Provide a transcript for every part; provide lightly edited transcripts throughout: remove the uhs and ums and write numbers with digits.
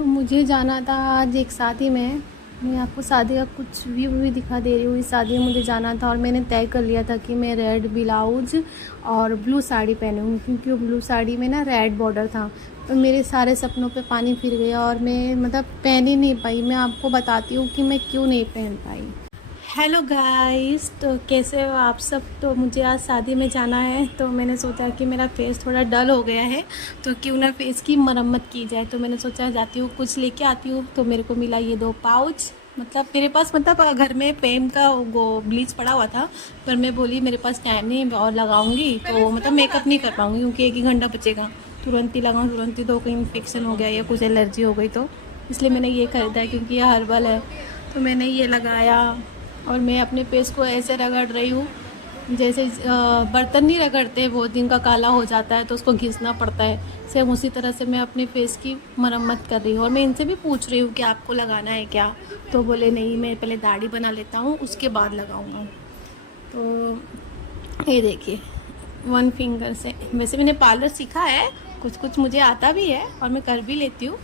तो मुझे जाना था आज एक शादी में। मैं आपको शादी का कुछ व्यू भी दिखा दे रही हूँ। इस शादी में मुझे जाना था और मैंने तय कर लिया था कि मैं रेड ब्लाउज और ब्लू साड़ी पहनूँगी, क्योंकि वो ब्लू साड़ी में ना रेड बॉर्डर था। तो मेरे सारे सपनों पे पानी फिर गया और मैं पहन ही नहीं पाई। मैं आपको बताती हूँ कि मैं क्यों नहीं पहन पाई। हेलो गाइस, तो कैसे हो आप सब। तो मुझे आज शादी में जाना है, तो मैंने सोचा कि मेरा फेस थोड़ा डल हो गया है, तो क्यों ना फेस की मरम्मत की जाए। तो मैंने सोचा जाती हूँ कुछ लेके आती हूँ। तो मेरे को मिला ये 2 पाउच। मेरे पास घर में पेम का वो ब्लीच पड़ा हुआ था, पर मैं बोली मेरे पास टाइम नहीं और लगाऊंगी तो मेकअप नहीं कर पाऊंगी, क्योंकि 1 ही घंटा बचेगा। तुरंत ही लगाऊँ, तुरंत ही तो कहीं इन्फेक्शन हो गया या कुछ एलर्जी हो गई, तो इसलिए मैंने ये खरीदा है, क्योंकि ये हर्बल है। तो मैंने ये लगाया और मैं अपने फेस को ऐसे रगड़ रही हूँ जैसे बर्तन नहीं रगड़ते, बहुत दिन का काला हो जाता है तो उसको घिसना पड़ता है, सेम उसी तरह से मैं अपने फेस की मरम्मत कर रही हूँ। और मैं इनसे भी पूछ रही हूँ कि आपको लगाना है क्या, तो बोले नहीं, मैं पहले दाढ़ी बना लेता हूँ उसके बाद लगाऊंगा। तो ये देखिए 1 फिंगर से, वैसे मैंने पार्लर सीखा है, कुछ कुछ मुझे आता भी है और मैं कर भी लेती हूँ।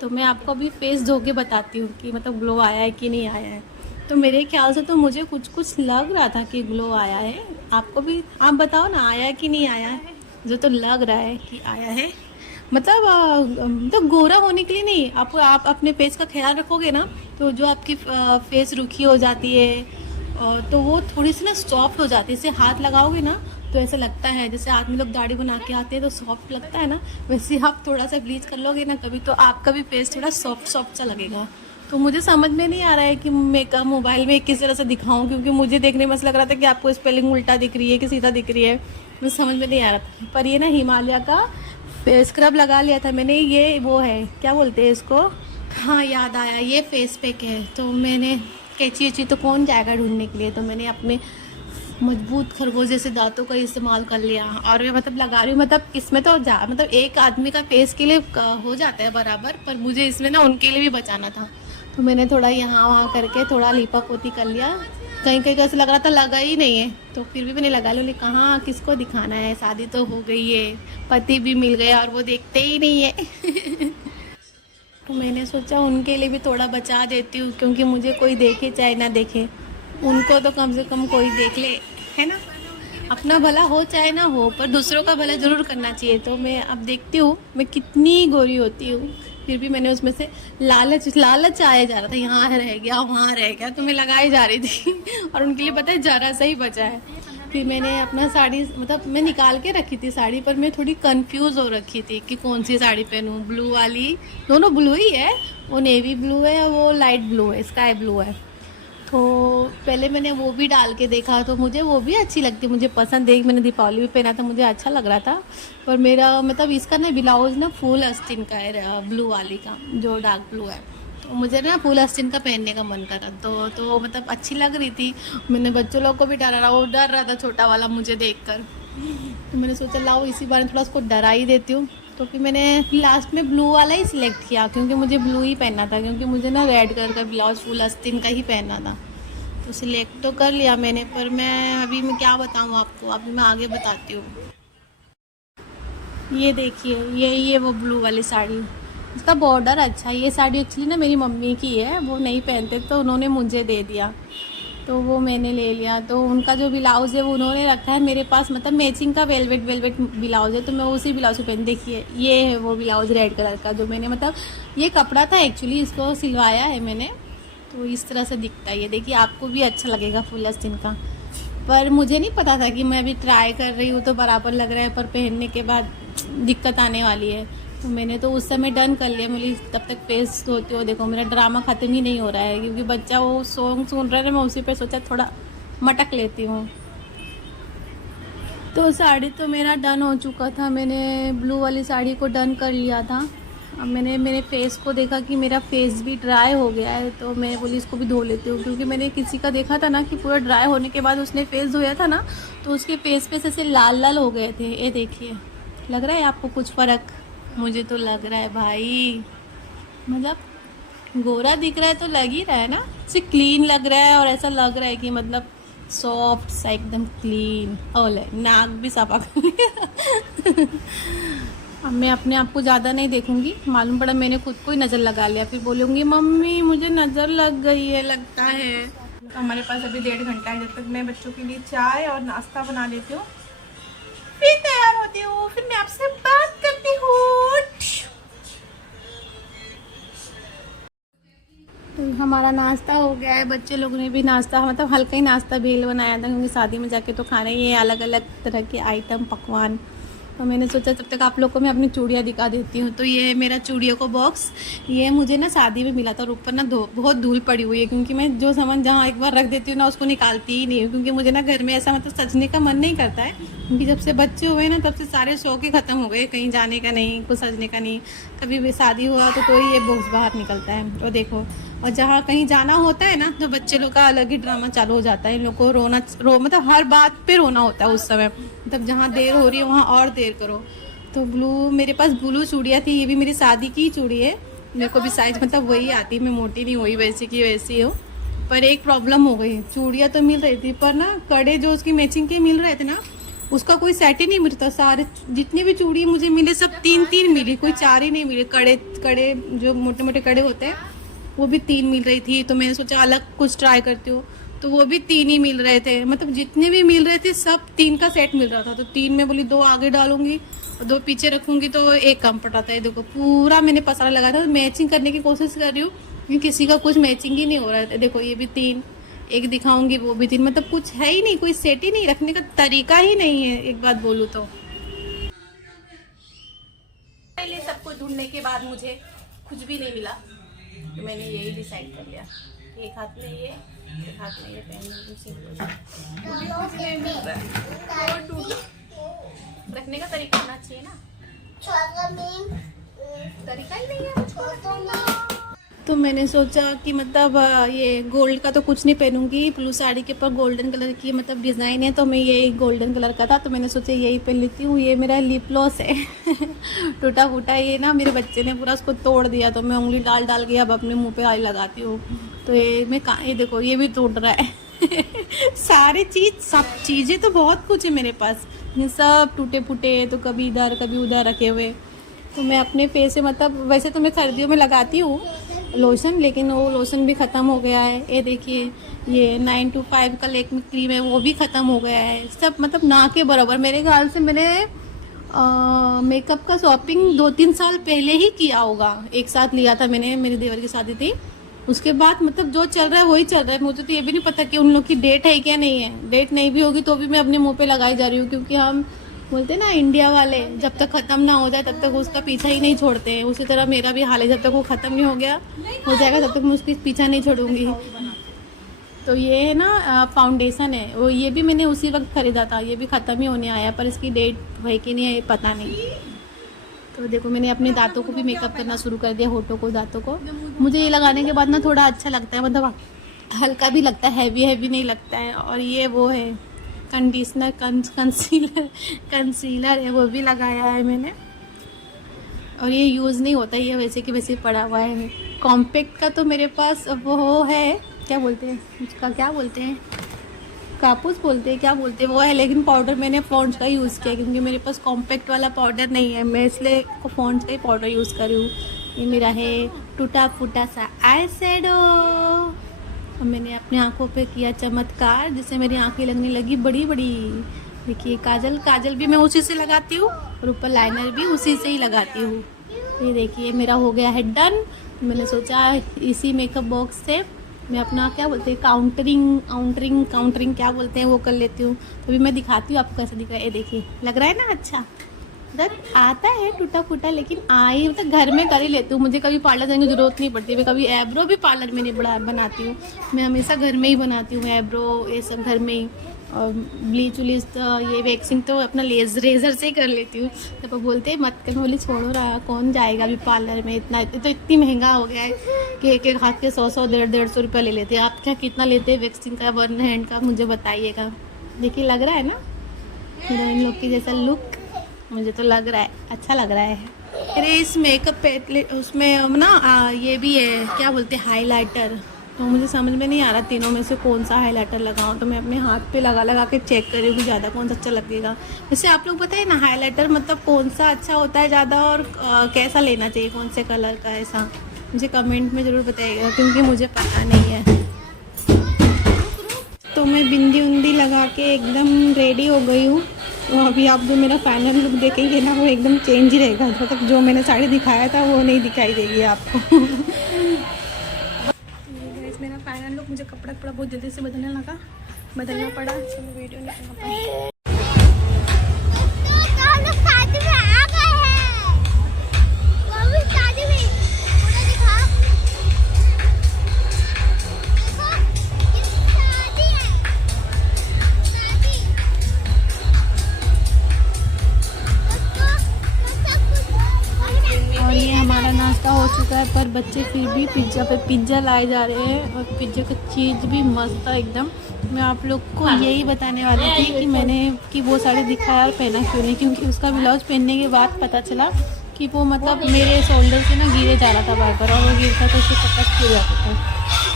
तो मैं आपको अभी फेस धो के बताती हूँ कि ग्लो आया है कि नहीं आया है। तो मेरे ख्याल से तो मुझे कुछ कुछ लग रहा था कि ग्लो आया है। आपको भी, आप बताओ ना, आया है कि नहीं आया है। जो तो लग रहा है कि आया है। गोरा होने के लिए नहीं, आप अपने फेस का ख्याल रखोगे ना, तो जो आपकी फेस रुखी हो जाती है और तो वो थोड़ी सी ना सॉफ्ट हो जाती है। इसे हाथ लगाओगे ना तो ऐसा लगता है जैसे आदमी लोग दाढ़ी बना के आते हैं तो सॉफ्ट लगता है ना, वैसे आप थोड़ा सा ब्लीच कर लोगे ना कभी, तो आपका भी फेस थोड़ा सॉफ्ट सॉफ्ट सा लगेगा। तो मुझे समझ में नहीं आ रहा है कि मेकअप मोबाइल में किस तरह से दिखाऊं, क्योंकि मुझे देखने में ऐसा लग रहा था कि आपको स्पेलिंग उल्टा दिख रही है कि सीधा दिख रही है, मुझे समझ में नहीं आ रहा था। पर ये ना हिमालय का फेस स्क्रब लगा लिया था मैंने, ये वो है क्या बोलते हैं इसको, हाँ याद आया, ये फेस पैक है। तो मैंने कैंची वैची तो कौन जाएगा ढूंढने के लिए, तो मैंने अपने मजबूत खरगोश जैसे दांतों का इस्तेमाल कर लिया और मैं लगा रही हूँ। इसमें तो एक आदमी का फेस के लिए हो जाता है बराबर, पर मुझे इसमें ना उनके लिए भी बचाना था। तो मैंने थोड़ा यहाँ वहाँ करके थोड़ा लीपा पोती कर लिया। कहीं कहीं कैसे लग रहा था लगा ही नहीं है, तो फिर भी मैंने लगा ली। कहाँ किसको दिखाना है, शादी तो हो गई है, पति भी मिल गया और वो देखते ही नहीं है। तो मैंने सोचा उनके लिए भी थोड़ा बचा देती हूँ, क्योंकि मुझे कोई देखे चाहे ना देखे, उनको तो कम से कम कोई देख ले, है ना। अपना भला हो चाहे ना हो, पर दूसरों का भला ज़रूर करना चाहिए। तो मैं अब देखती हूँ मैं कितनी गोरी होती हूँ, फिर भी मैंने उसमें से लालच आया जा रहा था, यहाँ रह गया वहाँ रह गया, तो मैं लगाई जा रही थी। और उनके लिए पता है ज़रा सा ही बचा है। फिर मैंने अपना साड़ी मैं निकाल के रखी थी साड़ी, पर मैं थोड़ी कंफ्यूज हो रखी थी कि कौन सी साड़ी पहनूं। ब्लू वाली, दोनों ब्लू ही है, वो नेवी ब्लू है, वो लाइट ब्लू है, स्काई ब्लू है। तो पहले मैंने वो भी डाल के देखा, तो मुझे वो भी अच्छी लगती, मुझे पसंद है। मैंने दीपावली भी पहना था, मुझे अच्छा लग रहा था। पर मेरा इसका ना ब्लाउज ना फुल आस्तीन का है, ब्लू वाली का जो डार्क ब्लू है, तो मुझे ना फुल आस्तीन का पहनने का मन करा। तो अच्छी लग रही थी। मैंने बच्चों लोग को भी डरा, वो डर रहा था छोटा वाला मुझे देखकर, तो मैंने सोचा लाओ इसी बार थोड़ा उसको डरा ही देती हूँ। तो फिर मैंने लास्ट में ब्लू वाला ही सिलेक्ट किया, क्योंकि मुझे ब्लू ही पहनना था, क्योंकि मुझे ना रेड कलर का ब्लाउज फुल आस्तीन का ही पहनना था। तो सिलेक्ट तो कर लिया मैंने, पर मैं क्या बताऊँ आपको, अभी मैं आगे बताती हूँ। ये देखिए, ये वो ब्लू वाली साड़ी, इसका बॉर्डर अच्छा है। ये साड़ी एक्चुअली ना मेरी मम्मी की है, वो नहीं पहनते तो उन्होंने मुझे दे दिया, तो वो मैंने ले लिया। तो उनका जो ब्लाउज़ है वो उन्होंने रखा है मेरे पास, मैचिंग का वेलवेट ब्लाउज़ है, तो मैं उसी ब्लाउज़ को पहन। देखिए ये है वो ब्लाउज़ रेड कलर का, जो मैंने ये कपड़ा था एक्चुअली, इसको सिलवाया है मैंने, तो इस तरह से दिखता है। ये देखिए, आपको भी अच्छा लगेगा फुल आस्तीन का। पर मुझे नहीं पता था कि मैं अभी ट्राई कर रही हूँ तो बराबर लग रहा है, पर पहनने के बाद दिक्कत आने वाली है। तो मैंने तो उस समय डन कर लिया, मुझे तब तक फेस धोती हो। देखो मेरा ड्रामा ख़त्म ही नहीं हो रहा है, क्योंकि बच्चा वो सॉन्ग सुन रहा है, मैं उसी पे सोचा थोड़ा मटक लेती हूँ। तो साड़ी तो मेरा डन हो चुका था, मैंने ब्लू वाली साड़ी को डन कर लिया था। अब मैंने मेरे फेस को देखा कि मेरा फेस भी ड्राई हो गया है, तो मैं बोली इसको भी धो लेती हूँ, क्योंकि मैंने किसी का देखा था ना कि पूरा ड्राई होने के बाद उसने फेस धोया था ना, तो उसके फेस पे ऐसे लाल लाल हो गए थे। ये देखिए, लग रहा है आपको कुछ फ़र्क? मुझे तो लग रहा है भाई, गोरा दिख रहा है तो लग ही रहा है ना, से क्लीन लग रहा है, और ऐसा लग रहा है कि सॉफ्ट सा एकदम क्लीन। और नाक भी सफा कर लिया। अब मैं अपने आप को ज़्यादा नहीं देखूंगी, मालूम पड़ा मैंने खुद को ही नज़र लगा लिया, फिर बोलूँगी मम्मी मुझे नज़र लग गई है लगता है। तो हमारे पास अभी 1.5 घंटा है, जब तक मैं बच्चों के लिए चाय और नाश्ता बना लेती हूँ, फिर तैयार होती हूँ, फिर मैं आपसे बात करती हूँ। तो हमारा नाश्ता हो गया है, बच्चे लोगों ने भी नाश्ता मतलब हल्का ही नाश्ता भेल बनाया था, क्योंकि शादी में जाके तो खाना ही है अलग अलग तरह के आइटम पकवान। तो मैंने सोचा तब तक आप लोग को मैं अपनी चूड़ियाँ दिखा देती हूँ। तो ये मेरा चूड़ियों का बॉक्स, ये मुझे ना शादी में मिला था और ऊपर ना बहुत धूल पड़ी हुई है, क्योंकि मैं जो सामान जहाँ एक बार रख देती हूँ ना उसको निकालती ही नहीं हूँ, क्योंकि मुझे ना घर में ऐसा मतलब सजने का मन नहीं करता है, क्योंकि जब से बच्चे हुए ना तब से सारे शौक ही ख़त्म हो गए, कहीं जाने का नहीं, कुछ सजने का नहीं। कभी भी शादी हुआ तो ही ये बॉक्स बाहर निकलता है। तो देखो, और जहाँ कहीं जाना होता है ना तो बच्चे लोग का अलग ही ड्रामा चालू हो जाता है, इन लोग को मतलब हर बात पे रोना होता है उस समय, मतलब जहाँ देर हो रही है वहाँ और देर करो। तो मेरे पास ब्लू चूड़ियाँ थी, ये भी मेरी शादी की चूड़ी है, मेरे को भी साइज मतलब वही आती, मैं मोटी नहीं हुई, वैसी की वैसी हो। पर एक प्रॉब्लम हो गई, चूड़ियाँ तो मिल रही थी पर ना कड़े जो उसकी मैचिंग के मिल रहे थे ना उसका कोई सेट ही नहीं मिलता। सारे जितने भी चूड़ी मुझे मिले सब 3-3 मिली, कोई 4 ही नहीं मिले। कड़े जो मोटे मोटे कड़े होते हैं वो भी 3 मिल रही थी। तो मैंने सोचा अलग कुछ ट्राई करती हूँ, तो वो भी 3 ही मिल रहे थे, मतलब जितने भी मिल रहे थे सब 3 का सेट मिल रहा था। तो 3 में बोली 2 आगे डालूंगी और 2 पीछे रखूंगी तो एक कम पड़ा था। ये देखो पूरा मैंने पसारा लगाया था, मैचिंग करने की कोशिश कर रही हूँ, क्योंकि किसी का कुछ मैचिंग ही नहीं हो रहा था। देखो ये भी 3, एक दिखाऊंगी वो भी 3, मतलब कुछ है ही नहीं, कोई सेट ही नहीं, रखने का तरीका ही नहीं है एक बात बोलूँ तो। पहले सबको ढूंढने के बाद मुझे कुछ भी नहीं मिला, तो मैंने यही डिसाइड कर लिया, एक हाथ में ये, एक हाथ में ये पहन रखने का तरीका होना चाहिए ना, तरीका ही नहीं है। तो मैंने सोचा कि मतलब ये गोल्ड का तो कुछ नहीं पहनूंगी, ब्लू साड़ी के ऊपर गोल्डन कलर की मतलब डिज़ाइन है, तो मैं यही गोल्डन कलर का था तो मैंने सोचा यही पहन लेती हूँ। ये मेरा लिप ग्लॉस है टूटा फूटा, ये ना मेरे बच्चे ने पूरा उसको तोड़ दिया, तो मैं उंगली डाल डाल के अब अपने मुंह पे आई लगाती हूँ। तो ये देखो ये भी टूट रहा है सारे सब चीज़ें तो बहुत कुछ है मेरे पास, ये सब टूटे फूटे, तो कभी इधर कभी उधर रखे हुए। तो मैं अपने फेस से मतलब वैसे तो मैं सर्दियों में लगाती हूँ लोशन, लेकिन वो लोशन भी ख़त्म हो गया है। ये देखिए ये 925 का लेकमी क्रीम है, वो भी ख़त्म हो गया है। सब मतलब ना के बराबर। मेरे ख्याल से मैंने मेकअप का शॉपिंग 2-3 साल पहले ही किया होगा, एक साथ लिया था मैंने, मेरे देवर की शादी थी, उसके बाद मतलब जो चल रहा है वही चल रहा है। मुझे तो ये भी नहीं पता कि उन लोग की डेट है क्या नहीं है, डेट नहीं भी होगी तो भी मैं अपने मुँह पे लगाई जा रही हूँ, क्योंकि हम बोलते ना इंडिया वाले जब तक ख़त्म ना हो जाए तब तक उसका पीछा ही नहीं छोड़ते हैं, उसी तरह मेरा भी हाल है, जब तक वो ख़त्म नहीं हो जाएगा तब तक मैं उसकी पीछा नहीं छोड़ूंगी। तो ये है ना फाउंडेशन है, वो ये भी मैंने उसी वक्त ख़रीदा था, ये भी ख़त्म ही होने आया, पर इसकी डेट है कि नहीं है पता नहीं। तो देखो मैंने अपने दांतों को भी मेकअप करना शुरू कर दिया, होठों को, दांतों को। मुझे ये लगाने के बाद ना थोड़ा अच्छा लगता है, मतलब हल्का भी लगता है, हैवी नहीं लगता है। और ये वो है कंडीशनर कंसीलर है, वो भी लगाया है मैंने, और ये यूज़ नहीं होता, ये वैसे कि वैसे पड़ा हुआ है। कॉम्पैक्ट का तो मेरे पास वो है, क्या बोलते हैं उसका, क्या बोलते हैं, कापूस बोलते हैं, क्या बोलते हैं, वो है, लेकिन पाउडर मैंने पॉन्ड्स का यूज़ किया, क्योंकि मेरे पास कॉम्पैक्ट वाला पाउडर नहीं है, मैं इसलिए पॉन्ड्स का ही पाउडर यूज़ कर रही हूँ। ये मेरा है टूटा फूटा सा आई शेडो, और मैंने अपने आँखों पे किया चमत्कार, जिससे मेरी आँखें लगने लगी बड़ी बड़ी। देखिए काजल भी मैं उसी से लगाती हूँ, और ऊपर लाइनर भी उसी से ही लगाती हूँ। ये देखिए मेरा हो गया है डन। मैंने सोचा इसी मेकअप बॉक्स से मैं अपना क्या बोलते हैं काउंटरिंग क्या बोलते हैं वो कर लेती हूँ। तो अभी मैं दिखाती हूँ आपको कैसे दिख रहा है। ये देखिए लग रहा है ना अच्छा, आता है टूटा फूटा, लेकिन आई मतलब घर में कर ही लेती हूँ, मुझे कभी पार्लर जाने की जरूरत नहीं पड़ती। मैं कभी एब्रो भी पार्लर में नहीं बनाती हूँ, मैं हमेशा घर में ही बनाती हूँ एब्रो, ये सब घर में ही। और ब्लीच उलीच तो ये वैक्सिंग तो अपना रेजर से ही कर लेती हूँ। तो बोलते हैं मत कर, बोली छोड़ो रहा, कौन जाएगा अभी पार्लर में, तो इतनी महंगा हो गया है कि एक हाथ के 100 150 रुपये ले लेते हैं। आप क्या कितना लेते हैं वैक्सिंग का, 1 हैंड का, मुझे बताइएगा। देखिए लग रहा है ना हीरोइन लोग की जैसा लुक, मुझे तो लग रहा है अच्छा लग रहा है। अरे इस मेकअप पे उसमें ना ये भी है, क्या बोलते हैं हाइलाइटर, तो मुझे समझ में नहीं आ रहा तीनों में से कौन सा हाइलाइटर लगाऊं। तो मैं अपने हाथ पे लगा लगा के चेक कर रही हूँ कि ज़्यादा कौन सा अच्छा लगेगा। वैसे आप लोग पता है ना हाइलाइटर मतलब कौन सा अच्छा होता है ज़्यादा, और कैसा लेना चाहिए, कौन से कलर का, ऐसा मुझे कमेंट में ज़रूर बताइएगा क्योंकि मुझे पता नहीं है। तो मैं बिंदी उंदी लगा के एकदम रेडी हो गई हूँ। तो अभी आप जो मेरा फाइनल लुक देखेंगे ना वो एकदम चेंज ही रहेगा, मतलब जो मैंने साड़ी दिखाया था वो नहीं दिखाई देगी आपको। मेरा फाइनल लुक, मुझे कपड़ा बहुत जल्दी से बदलना पड़ा। चलो वीडियो नहीं करना पाई। और ये हमारा नाश्ता हो चुका है, पर बच्चे फिर भी पिज़्ज़ा लाए जा रहे हैं, और पिज़्ज़ा का चीज़ भी मस्त था एकदम। मैं आप लोग को यही बताने वाली थी कि मैंने वो साड़ी दिखाया और पहना क्यों नहीं, क्योंकि उसका ब्लाउज पहनने के बाद पता चला कि वो मतलब मेरे शोल्डर से ना गिरे जा रहा था बार बार, और वो गिरता तो उससे कपड़ा गिर जाता था।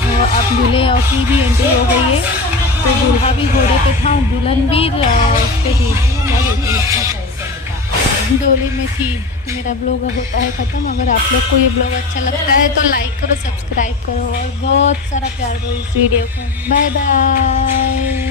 तो अब दूल्हे की भी एंट्री हो गई है, तो दूल्हा भी घोड़े पे था, दुल्हन भी उस पर थी, डोली में थी। मेरा ब्लॉग अब होता है ख़त्म। अगर आप लोग को ये ब्लॉग अच्छा लगता है तो लाइक करो, सब्सक्राइब करो और बहुत सारा प्यार दो इस वीडियो को। Bye bye.